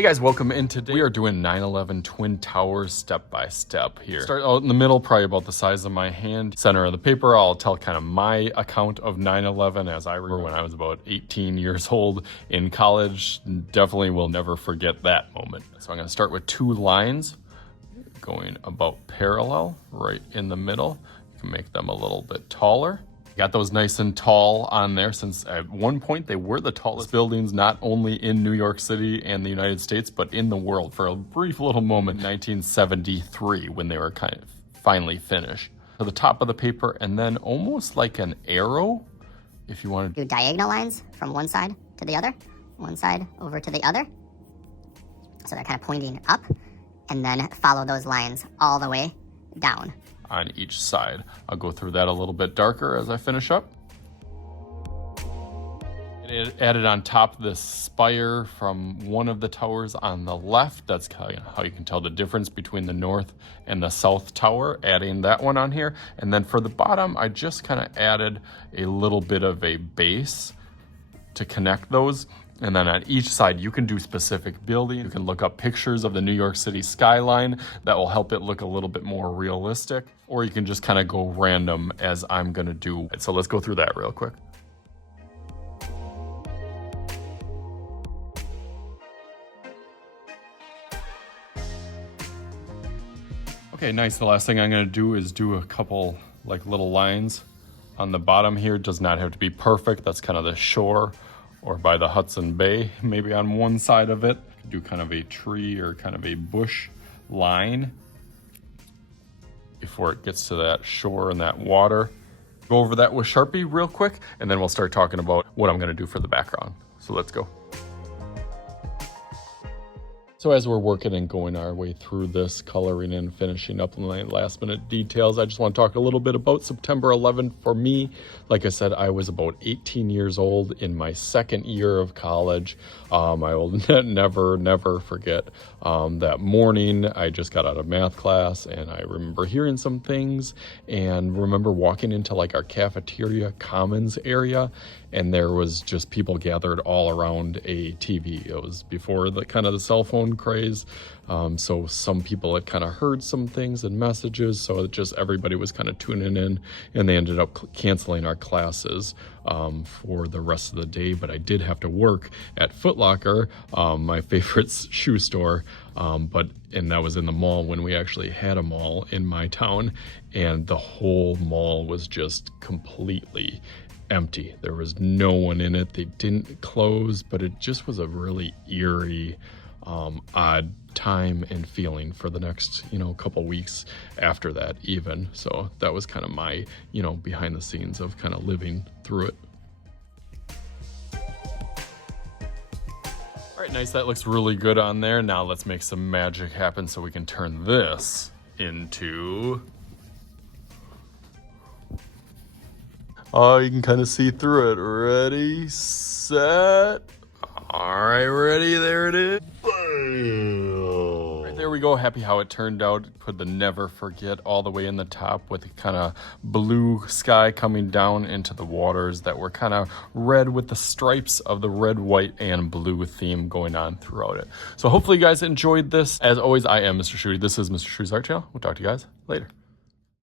Hey guys, welcome in. Today we are doing 9/11 Twin Towers step by step here. Start out in the middle, probably about the size of my hand. Center of the paper, I'll tell kind of my account of 9/11 as I remember when I was about 18 years old in college. Definitely will never forget that moment. So I'm gonna start with two lines going about parallel right in the middle. You can make them a little bit taller. Got those nice and tall on there since at one point they were the tallest buildings not only in New York City and the United States but in the world for a brief little moment in 1973 when they were kind of finally finished. To the top of the paper and then almost like an arrow if you want to do diagonal lines from one side to the other, one side over to the other. So they're kind of pointing up and then follow those lines all the way down on each side. I'll go through that a little bit darker as I finish up. It added on top this spire from one of the towers on the left. That's kind of how you can tell the difference between the north and the south tower, adding that one on here. And then for the bottom, I just kind of added a little bit of a base to connect those. And then on each side, you can do specific building. You can look up pictures of the New York City skyline. That will help it look a little bit more realistic. Or you can just kind of go random as I'm gonna do. So let's go through that real quick. Okay, nice. The last thing I'm gonna do is do a couple like little lines on the bottom here. It does not have to be perfect. That's kind of the shore or by the Hudson Bay, maybe on one side of it. Do kind of a tree or kind of a bush line before it gets to that shore and that water. Go over that with Sharpie real quick, and then we'll start talking about what I'm gonna do for the background. So let's go. So as we're working and going our way through this, coloring and finishing up the last minute details, I just want to talk a little bit about September 11th for me. Like I said, I was about 18 years old in my second year of college. I will never forget that morning. I just got out of math class and I remember hearing some things and remember walking into like our cafeteria commons area, and there was just people gathered all around a TV. It was before the kind of the cell phone craze. So some people had kind of heard some things and messages. So it just everybody was kind of tuning in, and they ended up canceling our classes for the rest of the day. But I did have to work at Foot Locker, my favorite shoe store. And that was in the mall when we actually had a mall in my town, and the whole mall was just completely empty. There was no one in it. They didn't close, but it just was a really eerie, odd time and feeling for the next, couple weeks after that even. So that was kind of my, behind the scenes of kind of living through it. All right, nice. That looks really good on there. Now let's make some magic happen so we can turn this into... Oh, you can kind of see through it. Ready, set. All right, ready, there it is. Right, there we go. Happy how it turned out. Put the never forget all the way in the top with the kind of blue sky coming down into the waters that were kind of red with the stripes of the red, white, and blue theme going on throughout it. So hopefully you guys enjoyed this. As always, I am Mr. Shooty. This is Mr. Shooty's Art Channel. We'll talk to you guys later.